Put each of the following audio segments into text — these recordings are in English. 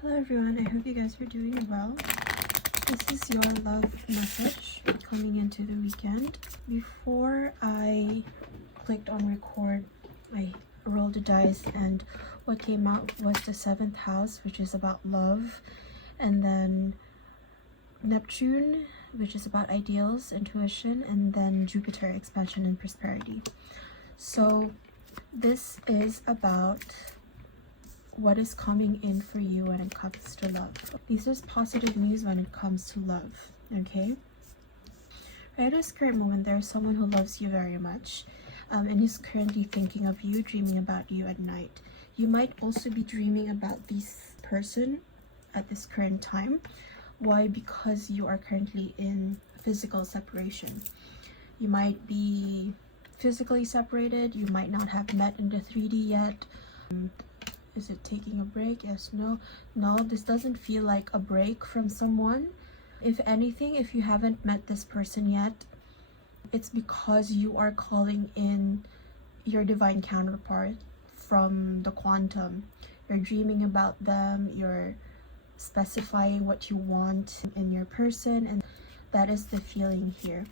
Hello everyone, I hope you guys are doing well. This is your love message coming into the weekend. Before I clicked on record, I rolled the dice and what came out was the 7th house, which is about love, and then Neptune, which is about ideals, intuition, and then Jupiter, expansion and prosperity. So this is about what is coming in for you when it comes to love. This is positive news when it comes to love, okay? Right at this current moment, there is someone who loves you very much and is currently thinking of you, dreaming about you at night. You might also be dreaming about this person at this current time. Why? Because you are currently in physical separation. You might be physically separated, you might not have met in the 3D yet. Is it taking a break? Yes, no. No, this doesn't feel like a break from someone. If anything, if you haven't met this person yet, it's because you are calling in your divine counterpart from the quantum. You're dreaming about them, you're specifying what you want in your person, and that is the feeling here.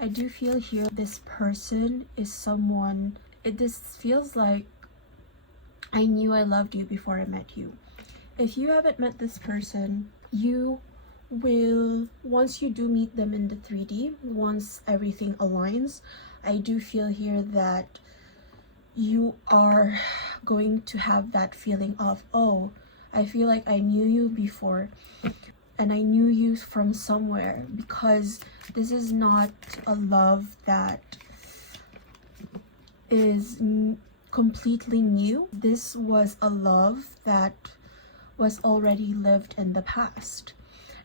I do feel here this person is someone, this feels like I knew I loved you before I met you. If you haven't met this person, you will, once you do meet them in the 3D, once everything aligns, I do feel here that you are going to have that feeling of, oh, I feel like I knew you before and I knew you from somewhere, because this is not a love that is completely new. This was a love that was already lived in the past,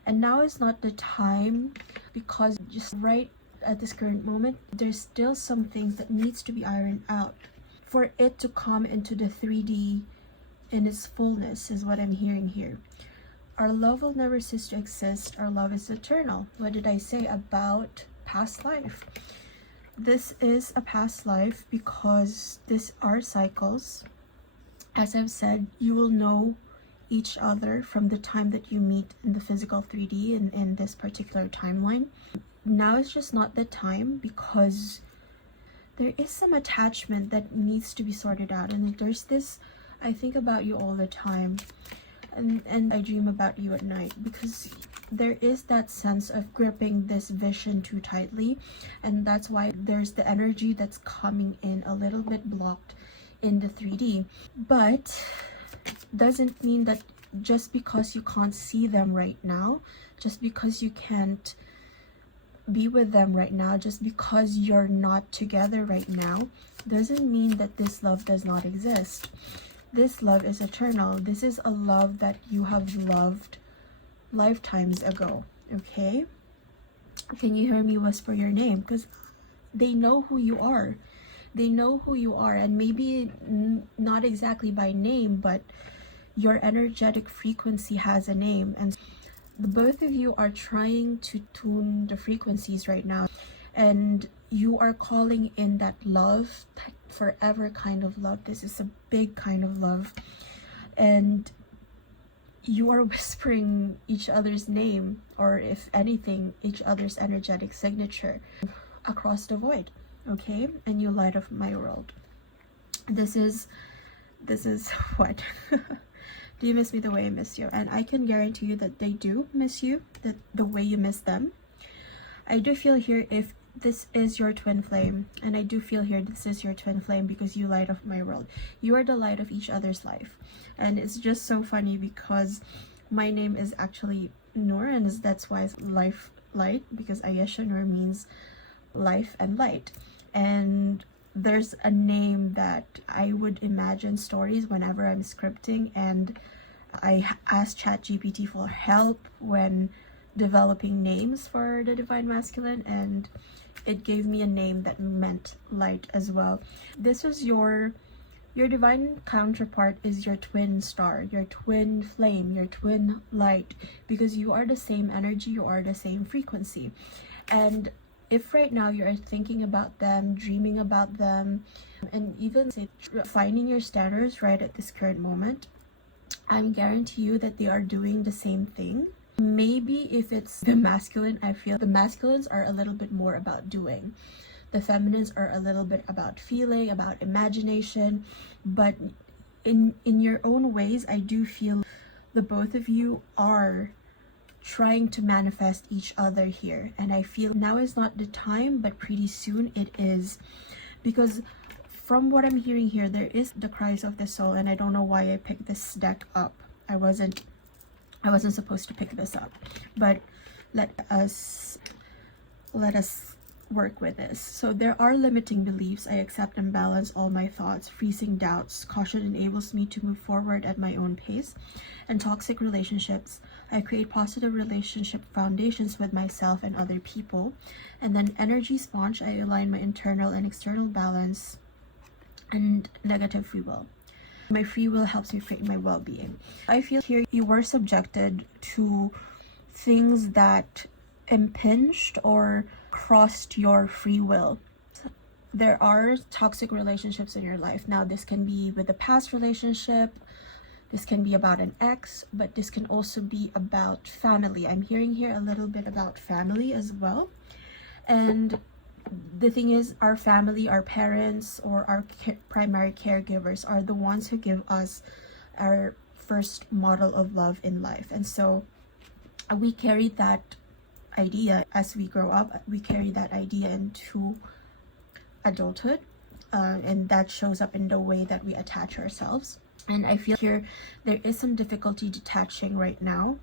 and now is not the time, because just right at this current moment there's still some things that needs to be ironed out for it to come into the 3D in its fullness, is what I'm hearing here. Our love will never cease to exist. Our love is eternal. What did I say about past life? This is a past life because these are cycles. As I've said, you will know each other from the time that you meet in the physical 3D in this particular timeline. Now is just not the time, because there is some attachment that needs to be sorted out, and there's this, I think about you all the time, and I dream about you at night, because there is that sense of gripping this vision too tightly, and that's why there's the energy that's coming in a little bit blocked in the 3D. But doesn't mean that just because you can't see them right now, just because you can't be with them right now, just because you're not together right now, doesn't mean that this love does not exist. This love is eternal. This is a love that you have loved lifetimes ago, okay? Can you hear me whisper your name? Because they know who you are. They know who you are, and maybe not exactly by name, but your energetic frequency has a name, and the both of you are trying to tune the frequencies right now, and you are calling in that love, that forever kind of love. This is a big kind of love, and you are whispering each other's name, or if anything, each other's energetic signature across the void, okay? And you light up my world. This is what do you miss me the way I miss you? And I can guarantee you that they do miss you, the way you miss them. I do feel here, if this is your twin flame, and I do feel here this is your twin flame, because you light up my world. You are the light of each other's life. And it's just so funny because my name is actually Noor, and that's why it's Lifelight, because Ayesha Noor means life and light. And there's a name that I would imagine stories whenever I'm scripting, and I asked ChatGPT for help when developing names for the divine masculine, and it gave me a name that meant light as well. This is your divine counterpart, is your twin star, your twin flame, your twin light, because you are the same energy, you are the same frequency. And if right now you are thinking about them, dreaming about them, and even say finding your standards right at this current moment, I'm guarantee you that they are doing the same thing. Maybe if it's the masculine, I feel the masculines are a little bit more about doing. The feminines are a little bit about feeling, about imagination. But in your own ways, I do feel the both of you are trying to manifest each other here. And I feel now is not the time, but pretty soon it is. Because from what I'm hearing here, there is the cries of the soul, and I don't know why I picked this deck up. I wasn't supposed to pick this up, but let us work with this. So there are limiting beliefs. I accept and balance all my thoughts. Freezing doubts. Caution enables me to move forward at my own pace. And toxic relationships. I create positive relationship foundations with myself and other people. And then energy sponge. I align my internal and external balance. And negative free will. My free will helps me create my well-being. I feel here you were subjected to things that impinged or crossed your free will. There are toxic relationships in your life. Now, this can be with a past relationship. This can be about an ex, but this can also be about family. I'm hearing here a little bit about family as well. And the thing is, our family, our parents, or our primary caregivers are the ones who give us our first model of love in life. And so we carry that idea as we grow up. We carry that idea into adulthood, and that shows up in the way that we attach ourselves. And I feel here there is some difficulty detaching right now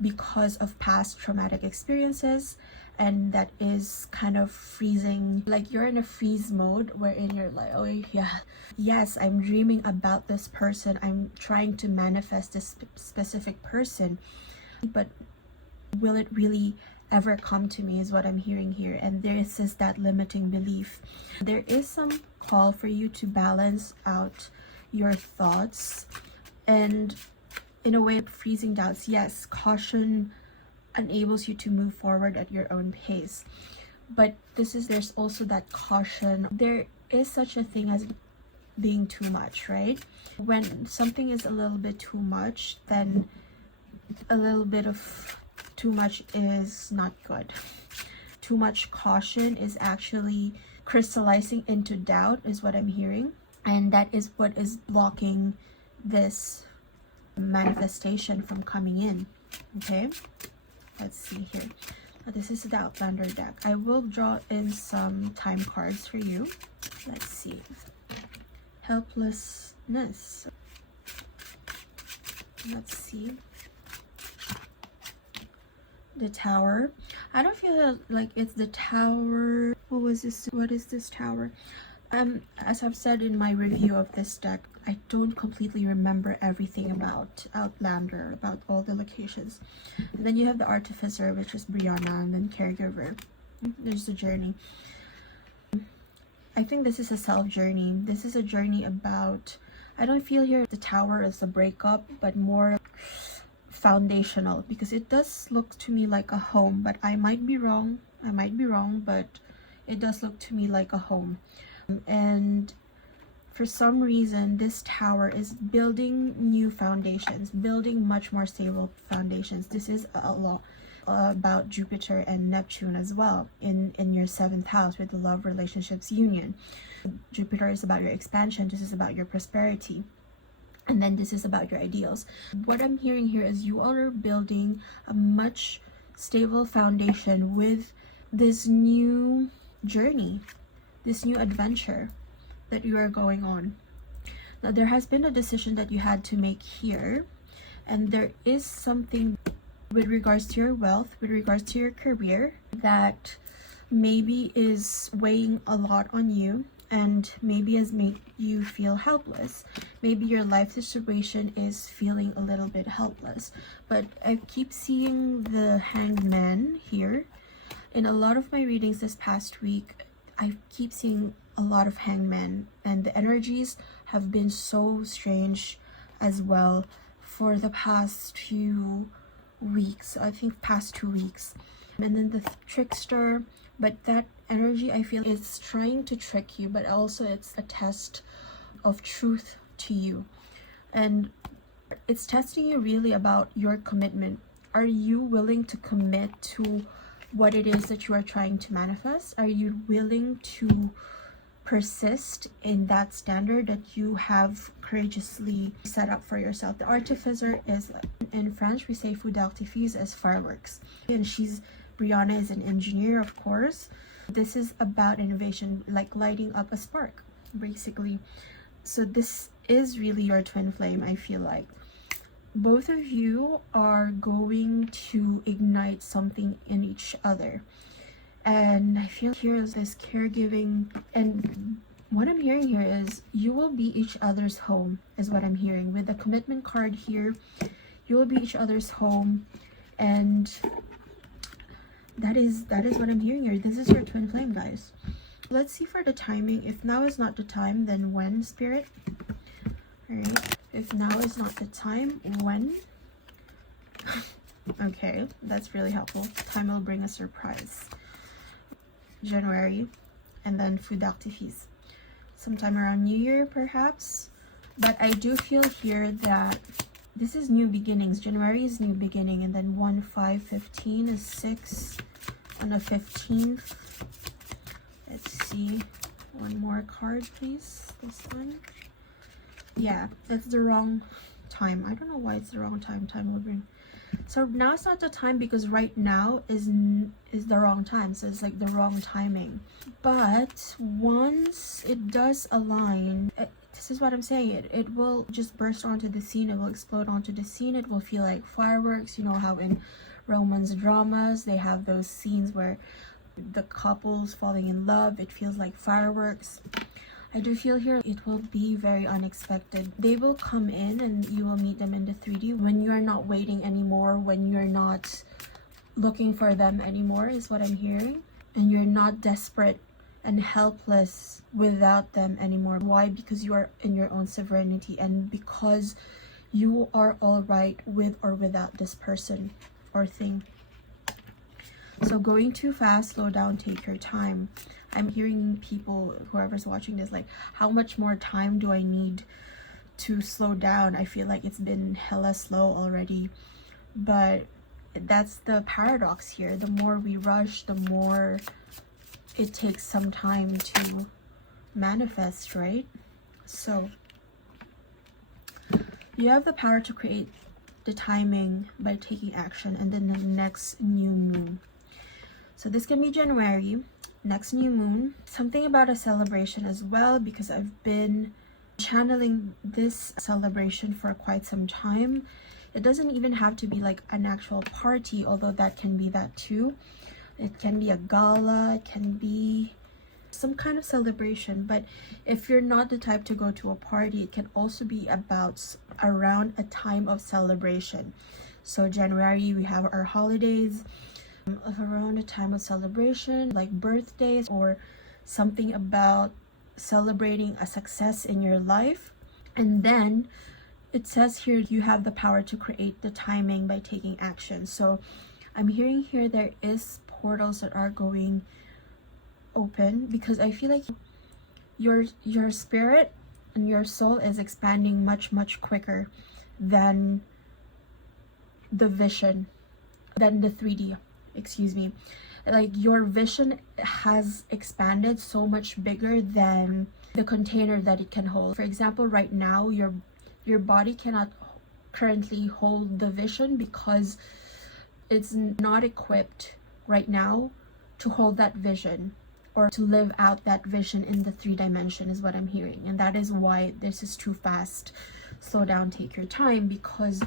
because of past traumatic experiences, and that is kind of freezing. Like you're in a freeze mode wherein you're like, oh yeah, yes, I'm dreaming about this person, I'm trying to manifest this specific person, but will it really ever come to me, is what I'm hearing here. And there is that limiting belief. There is some call for you to balance out your thoughts, and in a way, freezing doubts. Yes, caution enables you to move forward at your own pace, but there's also that caution. There is such a thing as being too much, right? When something is a little bit too much, then a little bit of too much is not good. Too much caution is actually crystallizing into doubt, is what I'm hearing, and that is what is blocking this manifestation from coming in. Okay, let's see here. This is the Outlander deck. I will draw in some time cards for you. Let's see. Helplessness. Let's see. The Tower. I don't feel like it's the Tower. What was this? What is this Tower? As I've said in my review of this deck, I don't completely remember everything about Outlander, about all the locations. And then you have the Artificer, which is Brianna, and then Caregiver. There's the Journey. I think this is a self journey. This is a journey about, I don't feel here the Tower is a breakup, but more foundational, because it does look to me like a home, but I might be wrong, but it does look to me like a home. And for some reason, this Tower is building new foundations, building much more stable foundations. This is a lot about Jupiter and Neptune as well in your 7th house with the love, relationships, union. Jupiter is about your expansion. This is about your prosperity. And then this is about your ideals. What I'm hearing here is you all are building a much stable foundation with this new journey, this new adventure that you are going on. Now, there has been a decision that you had to make here, and there is something with regards to your wealth, with regards to your career, that maybe is weighing a lot on you, and maybe has made you feel helpless. Maybe your life situation is feeling a little bit helpless. But I keep seeing the Hanged Man here. In a lot of my readings this past week, I keep seeing a lot of hangmen, and the energies have been so strange as well for the past few weeks. I think past 2 weeks. And then the trickster, but that energy, I feel, is trying to trick you, but also it's a test of truth to you. And It's testing you really about your commitment. Are you willing to commit to what it is that you are trying to manifest? Are you willing to persist in that standard that you have courageously set up for yourself? The artificer is, in French we say feu d'artifice, as fireworks, and Brianna is an engineer, of course. This is about innovation, like lighting up a spark basically. So this is really your twin flame. I feel like both of you are going to ignite something in each other, and I feel here is this caregiving, and what I'm hearing here is you will be each other's home, is what I'm hearing with the commitment card here. You will be each other's home, and that is what I'm hearing here. This is your twin flame, guys. Let's see for the timing. If now is not the time, then when, Spirit? All right, if now is not the time, when? Okay, that's really helpful. Time will bring a surprise. January, and then feu d'artifice, sometime around New Year perhaps. But I do feel here that this is new beginnings. January is new beginning, and then 1, 5, 15 is 6 on the 15th. Let's see, one more card please. This one. Yeah, that's the wrong time. I don't know why it's the wrong time. Time will bring. So now it's not the time, because right now is the wrong time. So it's like the wrong timing. But once it does align, this is what I'm saying. It will just burst onto the scene. It will explode onto the scene. It will feel like fireworks. You know how in romance dramas they have those scenes where the couples falling in love. It feels like fireworks. I do feel here it will be very unexpected. They will come in and you will meet them in the 3D when you are not waiting anymore, when you're not looking for them anymore, is what I'm hearing. And you're not desperate and helpless without them anymore. Why? Because you are in your own sovereignty, and because you are all right with or without this person or thing. So going too fast, slow down, take your time. I'm hearing people, whoever's watching this, like, how much more time do I need to slow down? I feel like it's been hella slow already. But that's the paradox here. The more we rush, the more it takes some time to manifest, right? So you have the power to create the timing by taking action, and then the next new moon. So this can be January, next new moon, something about a celebration as well, because I've been channeling this celebration for quite some time. It doesn't even have to be like an actual party, although that can be that too. It can be a gala, it can be some kind of celebration. But if you're not the type to go to a party, it can also be about around a time of celebration. So January, we have our holidays, around a time of celebration, like birthdays or something about celebrating a success in your life. And then it says here you have the power to create the timing by taking action. So I'm hearing here there is portals that are going open, because I feel like your spirit and your soul is expanding much quicker than the vision, than the 3D, excuse me. Like your vision has expanded so much bigger than the container that it can hold. For example, right now your body cannot currently hold the vision because it's not equipped right now to hold that vision or to live out that vision in the 3 dimension, is what I'm hearing. And that is why this is too fast. Slow down, take your time, because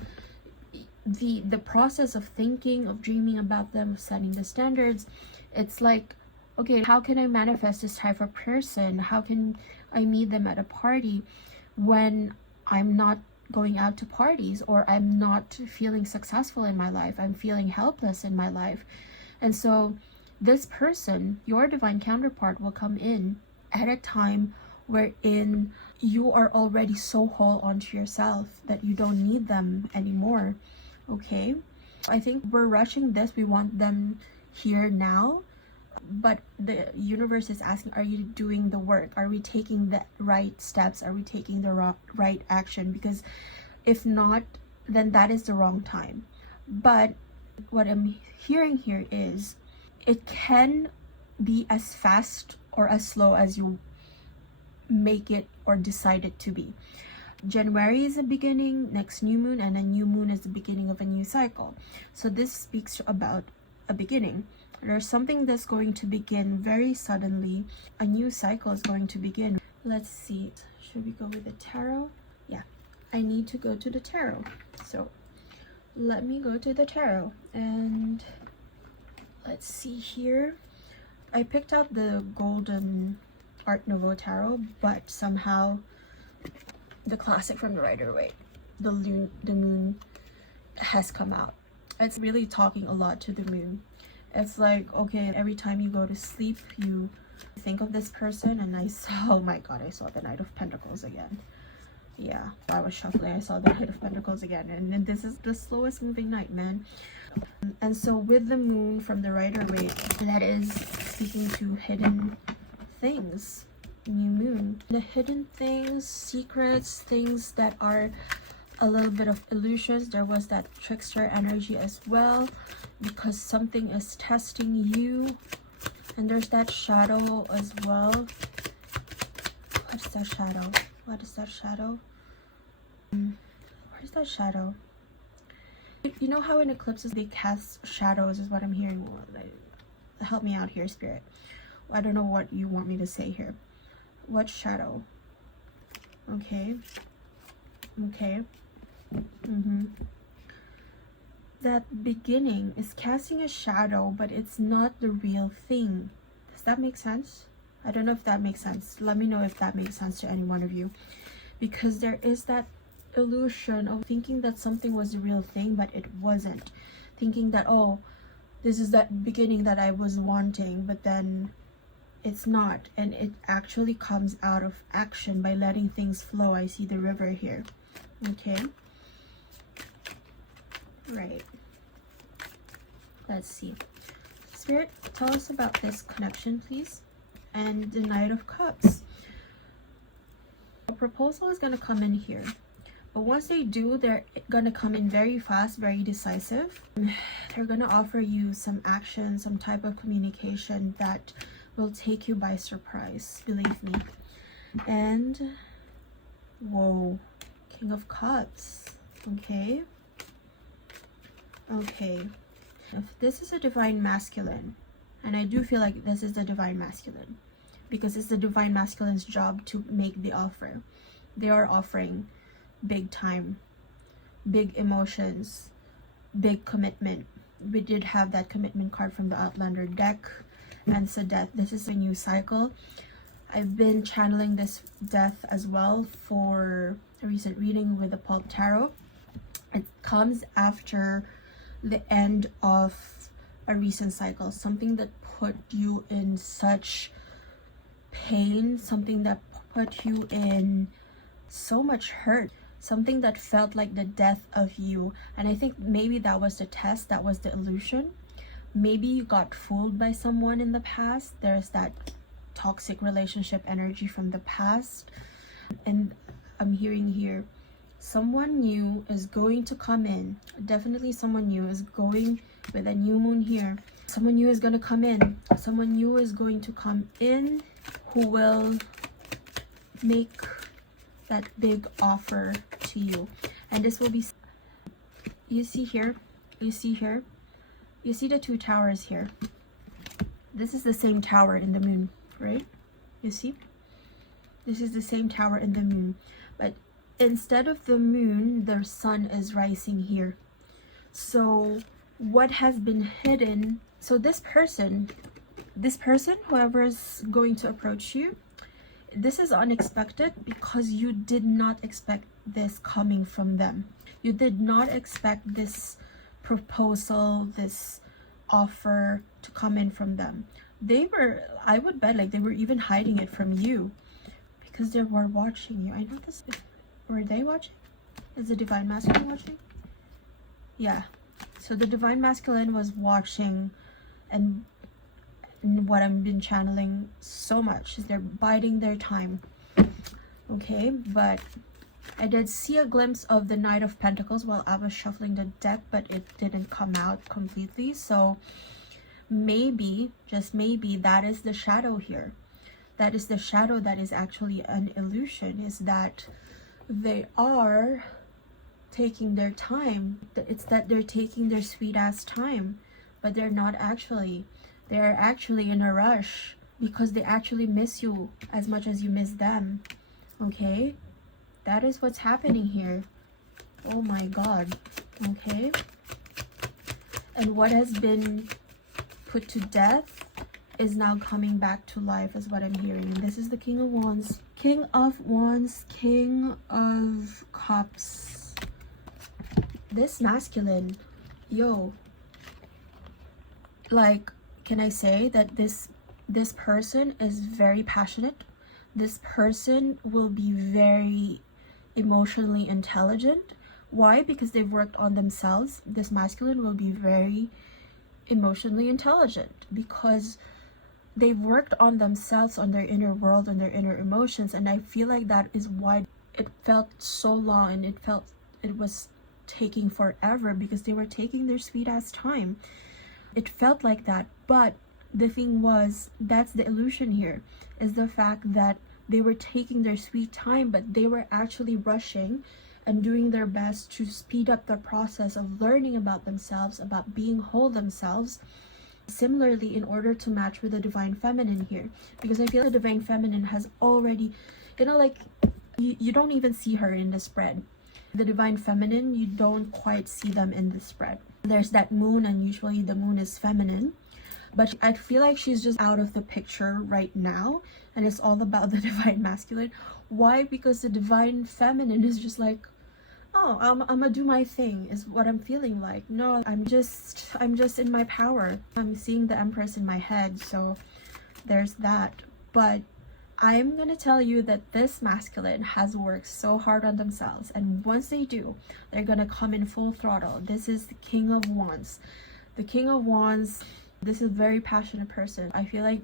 the process of thinking, of dreaming about them, of setting the standards, it's like, okay, how can I manifest this type of person? How can I meet them at a party when I'm not going out to parties, or I'm not feeling successful in my life? I'm feeling helpless in my life. And so this person, your divine counterpart, will come in at a time wherein you are already so whole onto yourself that you don't need them anymore. Okay, I think we're rushing this. We want them here now, but the universe is asking, are you doing the work? Are we taking the right steps? Are we taking the right action? Because If not, then that is the wrong time. But what I'm hearing here is it can be as fast or as slow as you make it or decide it to be. January is the beginning, next new moon, and a new moon is the beginning of a new cycle. So this speaks about a beginning. There's something that's going to begin very suddenly. A new cycle is going to begin. Let's see. Should we go with the tarot? Yeah, I need to go to the tarot. So let me go to the tarot and let's see here. I picked out the golden Art Nouveau tarot, but somehow the classic from the Rider-Waite, the moon has come out. It's really talking a lot to the moon. It's like, okay, every time you go to sleep, you think of this person, and I saw, oh my god, I saw the Knight of Pentacles again. Yeah, I was shuffling, I saw the Knight of Pentacles again, and this is the slowest moving night, man. And so with the moon from the Rider-Waite, that is speaking to hidden things. New moon, the hidden things, secrets, things that are a little bit of illusions. There was that trickster energy as well, because something is testing you. And there's that shadow as well. What is that shadow? What is that shadow? Where's that shadow? You know how in eclipses they cast shadows is what I'm hearing. Like, help me out here, Spirit. I don't know what you want me to say here. What shadow? Okay. Okay. That beginning is casting a shadow, but it's not the real thing. Does that make sense? I don't know if that makes sense. Let me know if that makes sense to any one of you. Because there is that illusion of thinking that something was the real thing, but it wasn't. Thinking that, oh, this is that beginning that I was wanting, but then it's not, and it actually comes out of action by letting things flow. I see the river here. Okay, right, let's see. Spirit, tell us about this connection, please. And the Knight of Cups. A proposal is going to come in here, but once they do, they're going to come in very fast, very decisive. They're going to offer you some action, some type of communication that will take you by surprise, believe me. And whoa, King of Cups. Okay, if this is a divine masculine, and I do feel like this is the divine masculine, because it's the divine masculine's job to make the offer. They are offering big time, big emotions, big commitment. We did have that commitment card from the Outlander deck. And so death, this is a new cycle. I've been channeling this death as well for a recent reading with the Pulp Tarot. It comes after the end of a recent cycle, something that put you in such pain, something that put you in so much hurt, something that felt like the death of you. And I think maybe that was the test, that was the illusion. Maybe you got fooled by someone in the past. There's that toxic relationship energy from the past. And I'm hearing here, someone new is going to come in. Definitely someone new is going with a new moon here. Someone new is going to come in. Someone new is going to come in who will make that big offer to you. And this will be, you see here, you see the two towers here. This is the same tower in the moon, right? You see? This is the same tower in the moon. But instead of the moon, the sun is rising here. So what has been hidden, so this person, whoever is going to approach you, this is unexpected because you did not expect this coming from them. You did not expect this proposal, this offer to come in from them. They were, I would bet, like they were even hiding it from you because they were watching you. I know this. Were they watching? Is the divine masculine watching? Yeah. So the divine masculine was watching, and what I've been channeling so much is they're biding their time. Okay, but I did see a glimpse of the Knight of Pentacles while I was shuffling the deck, but it didn't come out completely. So maybe, just maybe, that is the shadow here. That is the shadow that is actually an illusion, is that they are taking their time. It's that they're taking their sweet ass time, but they're not actually. They are actually in a rush because they actually miss you as much as you miss them. Okay? That is what's happening here. Oh my god. Okay? And what has been put to death is now coming back to life, is what I'm hearing. This is the King of Wands. King of Wands, King of Cups. This masculine, yo, like, can I say that this person is very passionate? This person will be very emotionally intelligent. Why? Because they've worked on themselves. This masculine will be very emotionally intelligent because they've worked on themselves, on their inner world, on their inner emotions. And I feel like that is why it felt so long and it was taking forever, because they were taking their sweet ass time. It felt like that. But the thing was, that's the illusion here, is the fact that they were taking their sweet time, but they were actually rushing and doing their best to speed up the process of learning about themselves, about being whole themselves. Similarly, in order to match with the Divine Feminine here, because I feel the Divine Feminine has already, you know, like, you don't even see her in the spread. The Divine Feminine, you don't quite see them in the spread. There's that moon, and usually the moon is feminine, but I feel like she's just out of the picture right now, and it's all about the Divine Masculine. Why? Because the Divine Feminine is just like, oh, I'm gonna do my thing, is what I'm feeling like. No, I'm just in my power. I'm seeing the Empress in my head, so there's that. But I'm gonna tell you that this masculine has worked so hard on themselves, and once they do, they're gonna come in full throttle. This is the King of Wands. The King of Wands, this is a very passionate person. I feel like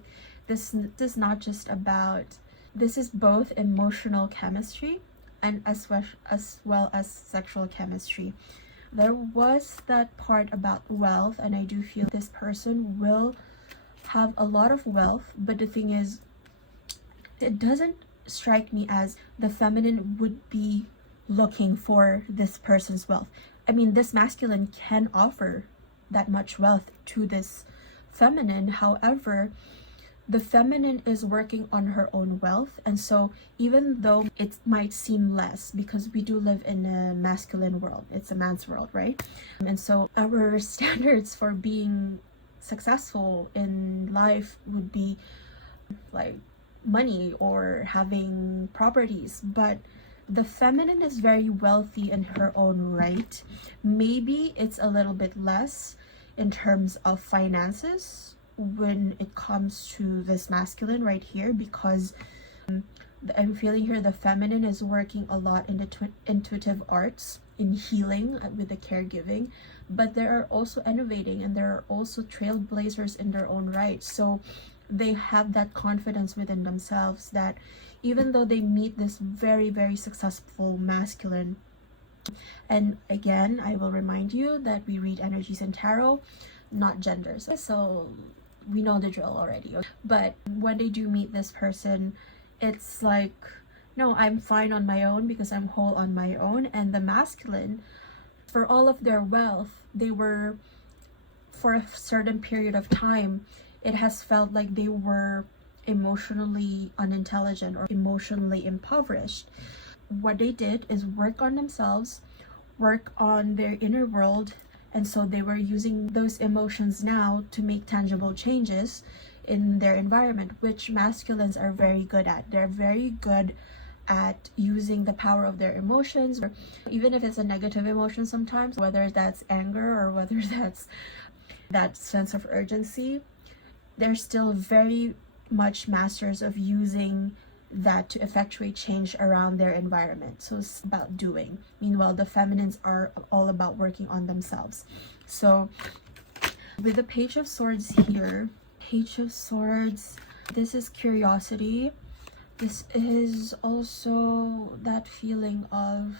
this is not just about, this is both emotional chemistry and as well as sexual chemistry. There was that part about wealth, and I do feel this person will have a lot of wealth, but the thing is, it doesn't strike me as the feminine would be looking for this person's wealth. I mean, this masculine can offer that much wealth to this feminine. However, the feminine is working on her own wealth, and so even though it might seem less, because we do live in a masculine world, it's a man's world, right? And so our standards for being successful in life would be like money or having properties, but the feminine is very wealthy in her own right. Maybe it's a little bit less in terms of finances when it comes to this masculine right here, because I'm feeling here the feminine is working a lot in the intuitive arts, in healing with the caregiving, but they are also innovating, and there are also trailblazers in their own right. So they have that confidence within themselves that even though they meet this very, very successful masculine, and again, I will remind you that we read energies in tarot, not genders, so we know the drill already. But when they do meet this person, it's like, no, I'm fine on my own because I'm whole on my own. And the masculine, for all of their wealth, they were, for a certain period of time, it has felt like they were emotionally unintelligent or emotionally impoverished. What they did is work on themselves, work on their inner world, and so they were using those emotions now to make tangible changes in their environment, which masculines are very good at. They're very good at using the power of their emotions, or even if it's a negative emotion sometimes, whether that's anger or whether that's that sense of urgency, they're still very much masters of using that to effectuate change around their environment. So it's about doing. Meanwhile, the feminines are all about working on themselves. So with the Page of Swords here, Page of Swords, this is curiosity. This is also that feeling of,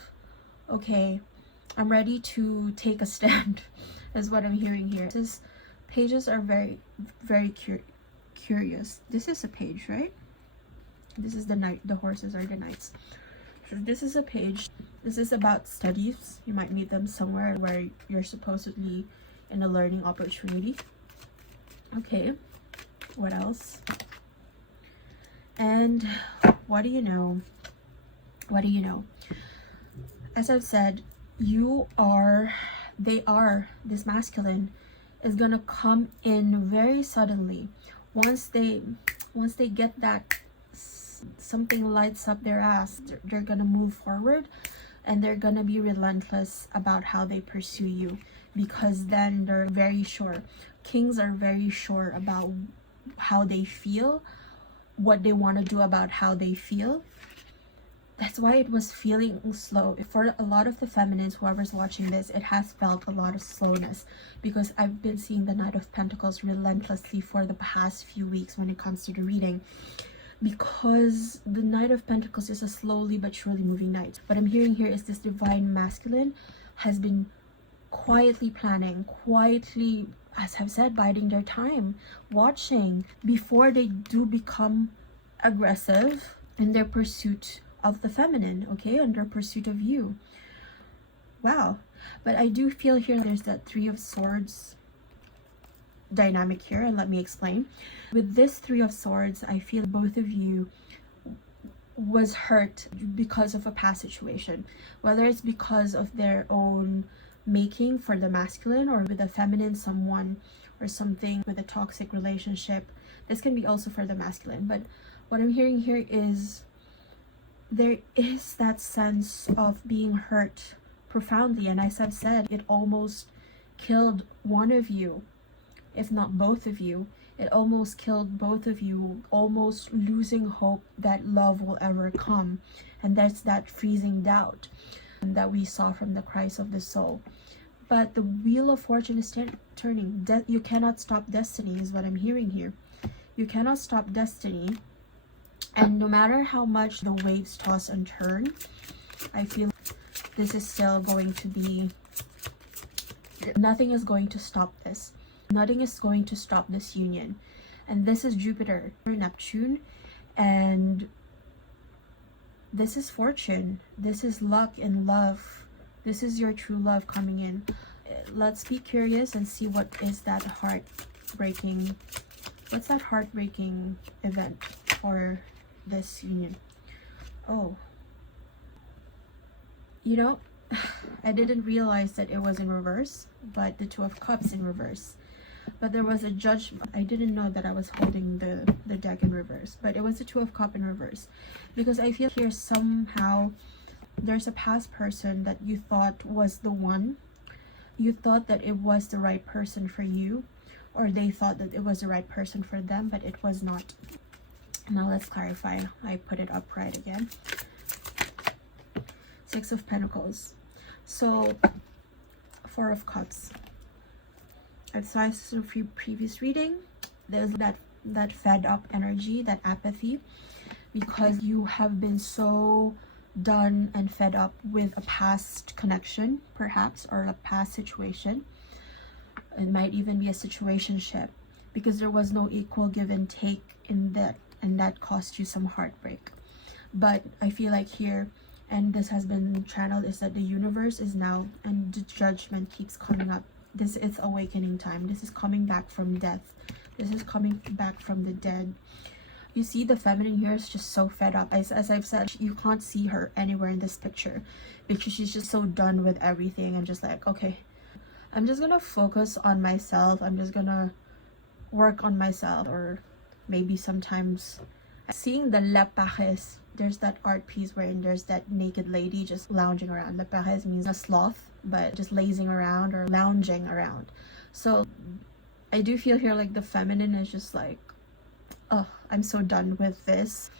okay, I'm ready to take a stand, is what I'm hearing here. This pages are very, very curious. This is a page, right? This is the knight. The horses are the knights. So this is a page. This is about studies. You might meet them somewhere where you're supposedly in a learning opportunity. Okay, what else? And what do you know? What do you know? As I've said, this masculine is gonna come in very suddenly. Once they get that something lights up their ass, they're gonna move forward, and they're gonna be relentless about how they pursue you, because then they're very sure. Kings are very sure about how they feel, what they want to do about how they feel. That's why it was feeling slow. For a lot of the feminines, whoever's watching this, it has felt a lot of slowness, because I've been seeing the Knight of Pentacles relentlessly for the past few weeks when it comes to the reading, because the Knight of Pentacles is a slowly but surely moving knight. What I'm hearing here is this divine masculine has been quietly planning, quietly, as I've said, biding their time, watching before they do become aggressive in their pursuit of the feminine, okay, and their pursuit of you. Wow. But I do feel here there's that Three of Swords dynamic here, and let me explain. With this Three of Swords, I feel both of you was hurt because of a past situation, whether it's because of their own making for the masculine, or with a feminine, someone or something with a toxic relationship. This can be also for the masculine, but what I'm hearing here is there is that sense of being hurt profoundly, and as I've said, it almost killed one of you, if not both of you. It almost killed both of you, almost losing hope that love will ever come. And that's that freezing doubt that we saw from the cries of the soul. But the wheel of fortune is turning. You cannot stop destiny, is what I'm hearing here. You cannot stop destiny. And no matter how much the waves toss and turn, I feel this is still going to be, nothing is going to stop this. Nothing is going to stop this union. And this is Jupiter, Neptune, and this is fortune. This is luck and love. This is your true love coming in. Let's be curious and see what is that heartbreaking, what's that heartbreaking event for this union. Oh, you know, I didn't realize that it was in reverse, but the Two of Cups in reverse. But there was a judgment. I didn't know that I was holding the deck in reverse, but it was the Two of Cups in reverse, because I feel here somehow there's a past person that you thought was the one. You thought that it was the right person for you, or they thought that it was the right person for them, but it was not. Now let's clarify. I put it upright again. Six of Pentacles. So Four of Cups. As I saw in previous reading, there's that fed up energy, that apathy, because you have been so done and fed up with a past connection, perhaps, or a past situation. It might even be a situationship, because there was no equal give and take in that, and that cost you some heartbreak. But I feel like here, and this has been channeled, is that the universe is now, and the judgment keeps coming up. This is awakening time. This is coming back from death. This is coming back from the dead. You see the feminine here is just so fed up. As I've said, you can't see her anywhere in this picture, because she's just so done with everything and just like, okay, I'm just gonna focus on myself. I'm just gonna work on myself. Or maybe sometimes seeing the Le Pares, there's that art piece wherein there's that naked lady just lounging around. Le Pares means a sloth, but just lazing around or lounging around. So I do feel here like the feminine is just like, oh, I'm so done with this.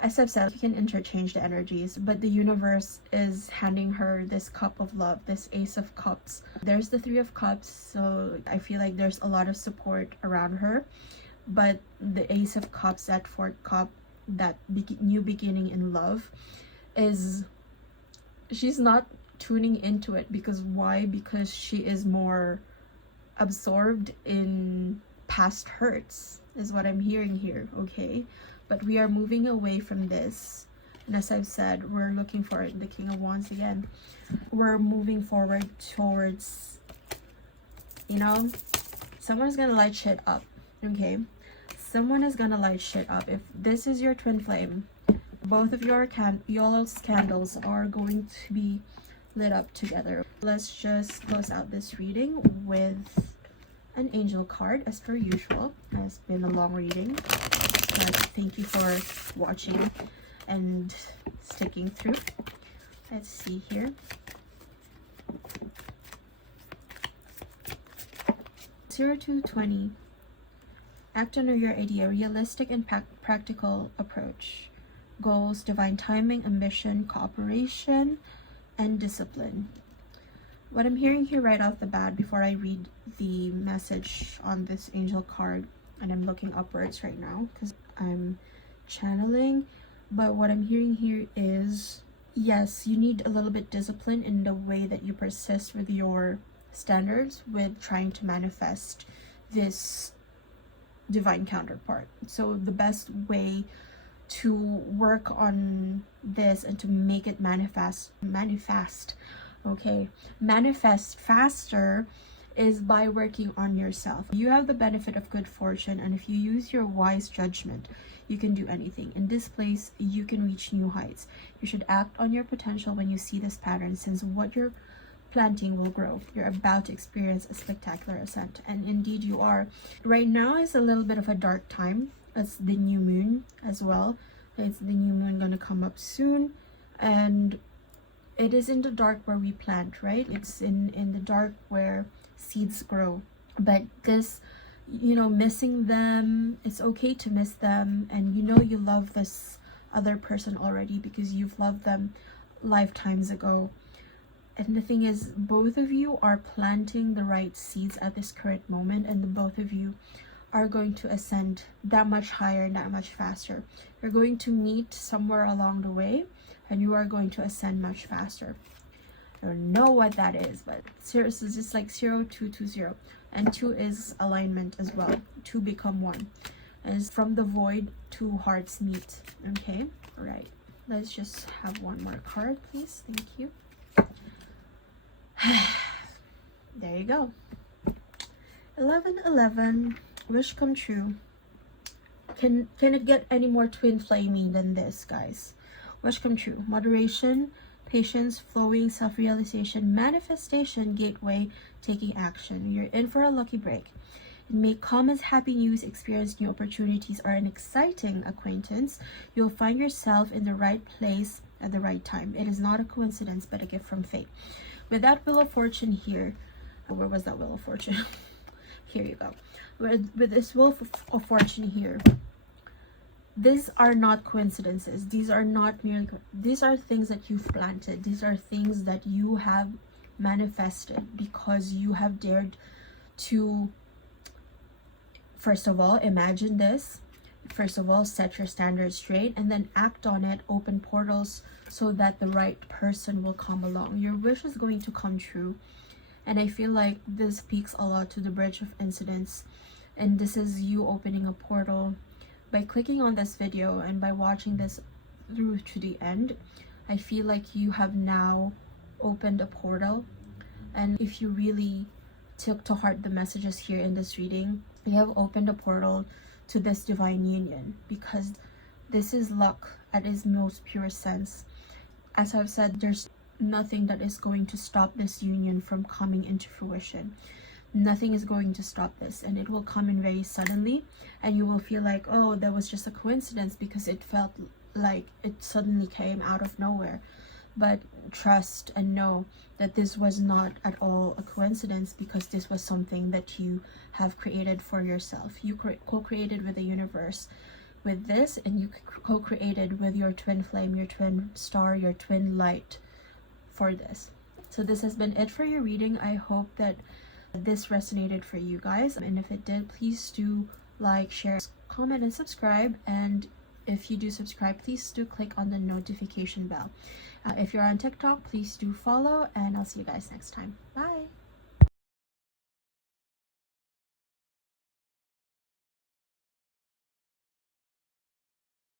As I've said, you can interchange the energies, but the universe is handing her this cup of love, this Ace of Cups. There's the Three of Cups, so I feel like there's a lot of support around her. But the Ace of Cups, that fourth cup, that new beginning in love, is she's not tuning into it. Because why? Because she is more absorbed in past hurts, is what I'm hearing here. Okay, but we are moving away from this, and as I've said, we're looking for the King of Wands again. We're moving forward towards, you know, someone's gonna light shit up. Okay, someone is gonna light shit up. If this is your twin flame, both of your y'all's candles are going to be lit up together. Let's just close out this reading with an angel card as per usual. It's been a long reading, but thank you for watching and sticking through. Let's see here. 0220. Act under your idea, realistic and practical approach. Goals, divine timing, ambition, cooperation, and discipline. What I'm hearing here right off the bat, before I read the message on this angel card, and I'm looking upwards right now because I'm channeling, but what I'm hearing here is, yes, you need a little bit discipline in the way that you persist with your standards, with trying to manifest this divine counterpart. So the best way to work on this and to make it manifest faster is by working on yourself. You have the benefit of good fortune, and if you use your wise judgment, you can do anything. In this place, you can reach new heights. You should act on your potential when you see this pattern, since what you're planting will grow. You're about to experience a spectacular ascent, and indeed you are. Right now is a little bit of a dark time. It's the new moon as well. It's the new moon gonna come up soon, and it is in the dark where we plant, right? It's in the dark where seeds grow. But this, you know, missing them, it's okay to miss them, and you know you love this other person already because you've loved them lifetimes ago. And the thing is, both of you are planting the right seeds at this current moment, and the both of you are going to ascend that much higher, that much faster. You're going to meet somewhere along the way, and you are going to ascend much faster. I don't know what that is, but seriously, it's just like 0220, and 2 is alignment as well. 2 become 1. As from the void, 2 hearts meet. Okay, all right. Let's just have one more card, please. Thank you. There you go. 1111. Wish come true. Can it get any more twin flaming than this, guys? Wish come true. Moderation, patience, flowing, self-realization, manifestation, gateway, taking action. You're in for a lucky break. It may come as happy news, experience new opportunities, or an exciting acquaintance. You'll find yourself in the right place at the right time. It is not a coincidence, but a gift from fate. With that Wheel of Fortune here, where was that Wheel of Fortune? Here you go. With this Wheel of Fortune here, these are not coincidences. These are not merely, these are things that you've planted. These are things that you have manifested because you have dared to, first of all, imagine this. First of all, set your standards straight and then act on it, open portals so that the right person will come along. Your wish is going to come true. And I feel like this speaks a lot to the bridge of incidents. And this is you opening a portal. By clicking on this video and by watching this through to the end, I feel like you have now opened a portal. And if you really took to heart the messages here in this reading, you have opened a portal to this divine union, because this is luck at its most pure sense. As I've said, there's nothing that is going to stop this union from coming into fruition. Nothing is going to stop this, and it will come in very suddenly, and you will feel like, oh, that was just a coincidence because it felt like it suddenly came out of nowhere. But trust and know that this was not at all a coincidence, because this was something that you have created for yourself. You co-created with the universe with this, and you co-created with your twin flame, your twin star, your twin light for this. So this has been it for your reading. I hope that this resonated for you guys, and if it did, please do like, share, comment, and subscribe. And if you do subscribe, please do click on the notification bell. If you're on TikTok, please do follow, and I'll see you guys next time. Bye!